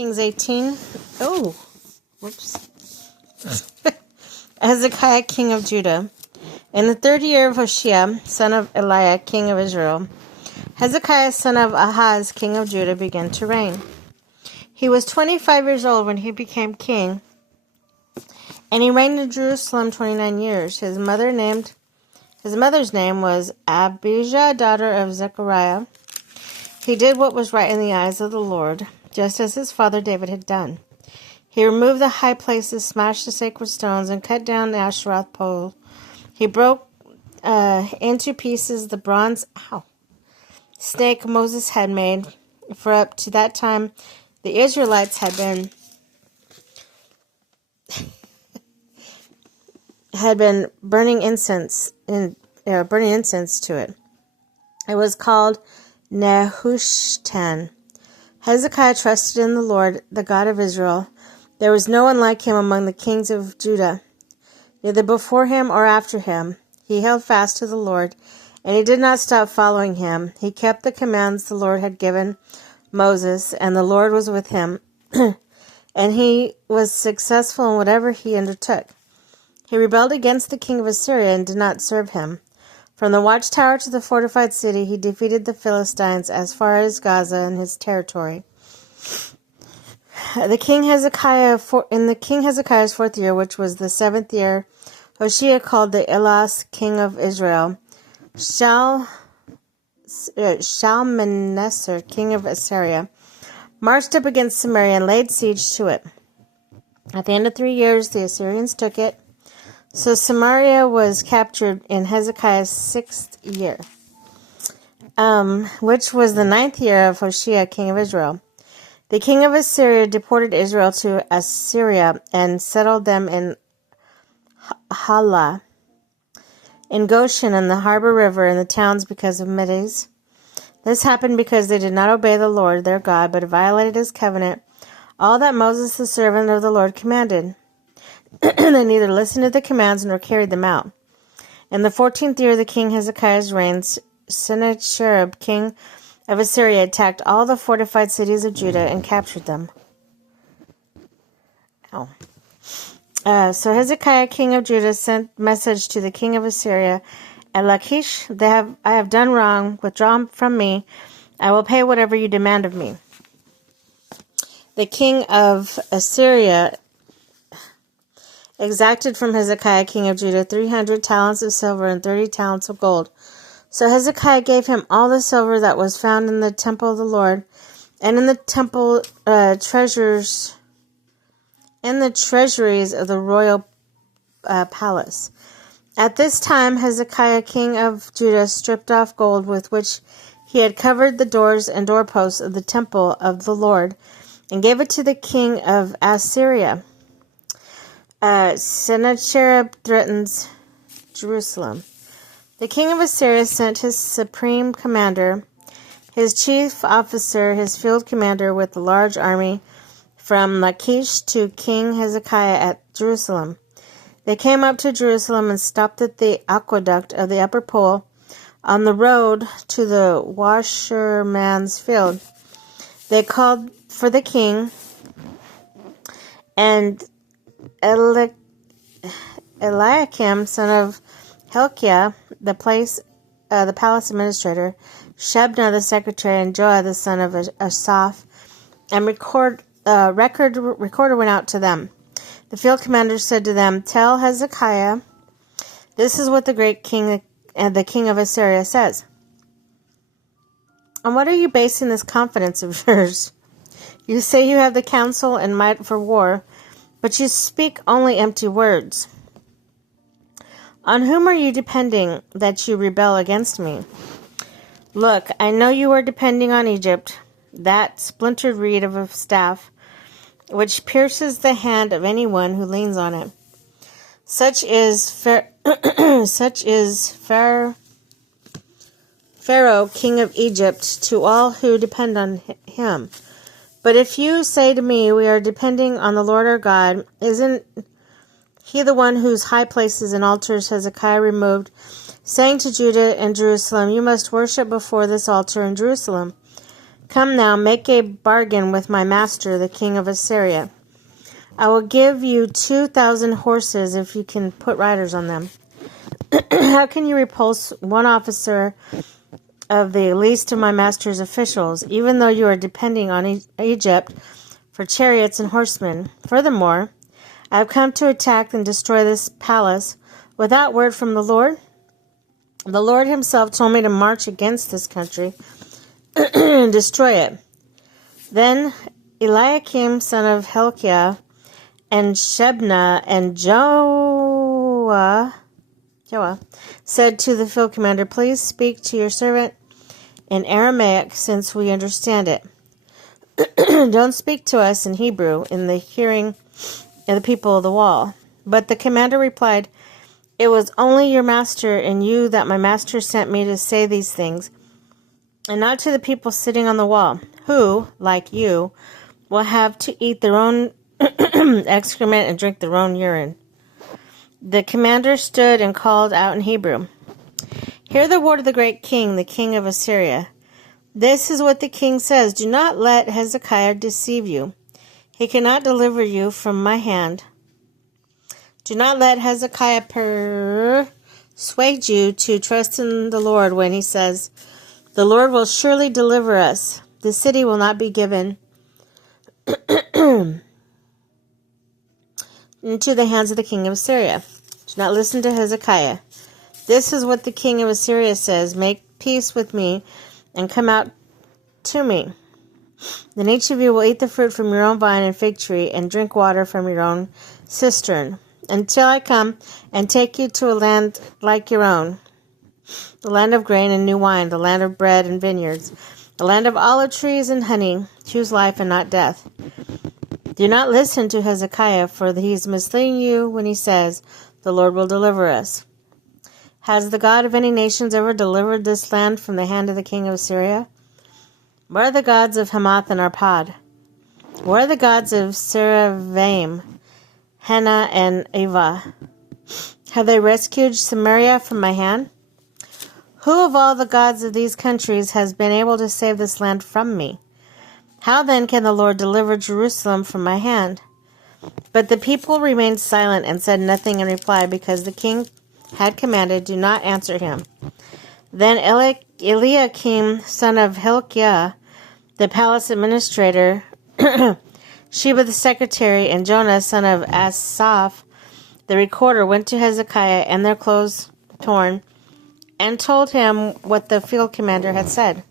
Kings 18. Oh, whoops. Hezekiah, king of Judah. In the 3rd year of Hoshea, son of Eliah, king of Israel, Hezekiah, son of Ahaz, king of Judah, began to reign. He was 25 years old when he became king, and he reigned in Jerusalem 29 years. His mother's name was Abijah, daughter of Zechariah. He did what was right in the eyes of the Lord, just as his father David had done. He removed the high places, smashed the sacred stones, and cut down the Asheroth pole. He broke into pieces the bronze snake Moses had made, for up to that time the Israelites had been burning incense to it. It was called Nehushtan. Hezekiah trusted in the Lord, the God of Israel. There was no one like him among the kings of Judah, neither before him or after him. He held fast to the Lord, and he did not stop following him. He kept the commands the Lord had given Moses, and the Lord was with him, and he was successful in whatever he undertook. He rebelled against the king of Assyria and did not serve him. From the watchtower to the fortified city, he defeated the Philistines as far as Gaza and his territory. In the king Hezekiah's 4th year, which was the 7th year, Hoshea called the Elas, king of Israel, Shalmaneser, king of Assyria, marched up against Samaria and laid siege to it. At the end of 3 years, the Assyrians took it. So Samaria was captured in Hezekiah's 6th year, which was the 9th year of Hoshea, king of Israel. The king of Assyria deported Israel to Assyria and settled them in Hala, in Goshen and the harbor river and the towns because of Medes. This happened because they did not obey the Lord their God, but violated his covenant, all that Moses the servant of the Lord commanded. They neither listened to the commands nor carried them out. In the 14th year of the king Hezekiah's reign, Sennacherib, king of Assyria, attacked all the fortified cities of Judah and captured them. So Hezekiah, king of Judah, sent message to the king of Assyria at Lachish, I have done wrong. Withdraw from me. I will pay whatever you demand of me. The king of Assyria exacted from Hezekiah, king of Judah, 300 talents of silver and 30 talents of gold. So Hezekiah gave him all the silver that was found in the temple of the Lord, and in the temple treasuries of the royal palace. At this time, Hezekiah, king of Judah, stripped off gold with which he had covered the doors and doorposts of the temple of the Lord, and gave it to the king of Assyria. Sennacherib threatens Jerusalem. The king of Assyria sent his supreme commander, his chief officer, his field commander with a large army from Lachish to King Hezekiah at Jerusalem. They came up to Jerusalem and stopped at the aqueduct of the upper pool on the road to the washerman's field. They called for the king, and Eliakim, son of Hilkiah, the palace administrator, Shebna, the secretary, and Joah, the son of Asaph, and recorder went out to them. The field commander said to them, "Tell Hezekiah, this is what the great king, the king of Assyria, says. On what are you basing this confidence of yours? You say you have the counsel and might for war, but you speak only empty words. On whom are you depending that you rebel against me? Look, I know you are depending on Egypt, that splintered reed of a staff, which pierces the hand of anyone who leans on it. Such is Pharaoh, king of Egypt, to all who depend on him. But if you say to me, we are depending on the Lord our God, isn't he the one whose high places and altars Hezekiah removed, saying to Judah and Jerusalem, you must worship before this altar in Jerusalem? Come now, make a bargain with my master, the king of Assyria. I will give you 2,000 horses if you can put riders on them. How can you repulse one officer of the least of my master's officials, even though you are depending on Egypt for chariots and horsemen? Furthermore, I have come to attack and destroy this palace without word from the Lord. The Lord himself told me to march against this country and destroy it. Then Eliakim, son of Hilkiah, and Shebna and Joah said to the field commander, please speak to your servant in Aramaic, since we understand it. Don't speak to us in Hebrew in the hearing of the people of the wall. But the commander replied, it was only your master and you that my master sent me to say these things, and not to the people sitting on the wall, who, like you, will have to eat their own excrement and drink their own urine. The commander stood and called out in Hebrew, hear the word of the great king, the king of Assyria. This is what the king says, do not let Hezekiah deceive you. He cannot deliver you from my hand. Do not let Hezekiah persuade you to trust in the Lord when he says, the Lord will surely deliver us. The city will not be given into the hands of the king of Assyria. Do not listen to Hezekiah. This is what the king of Assyria says, make peace with me and come out to me. Then each of you will eat the fruit from your own vine and fig tree and drink water from your own cistern, until I come and take you to a land like your own, the land of grain and new wine, the land of bread and vineyards, the land of olive trees and honey. Choose life and not death. Do not listen to Hezekiah, for he is misleading you when he says, the Lord will deliver us. Has the God of any nations ever delivered this land from the hand of the king of Assyria? Where are the gods of Hamath and Arpad? Where are the gods of Seravaim, Hena, and Ava? Have they rescued Samaria from my hand? Who of all the gods of these countries has been able to save this land from me? How then can the Lord deliver Jerusalem from my hand? But the people remained silent and said nothing in reply, because the king had commanded, do not answer him. Then Eliakim, son of Hilkiah, the palace administrator, Sheba the secretary, and Jonah, son of Asaph, the recorder, went to Hezekiah and their clothes torn, and told him what the field commander had said.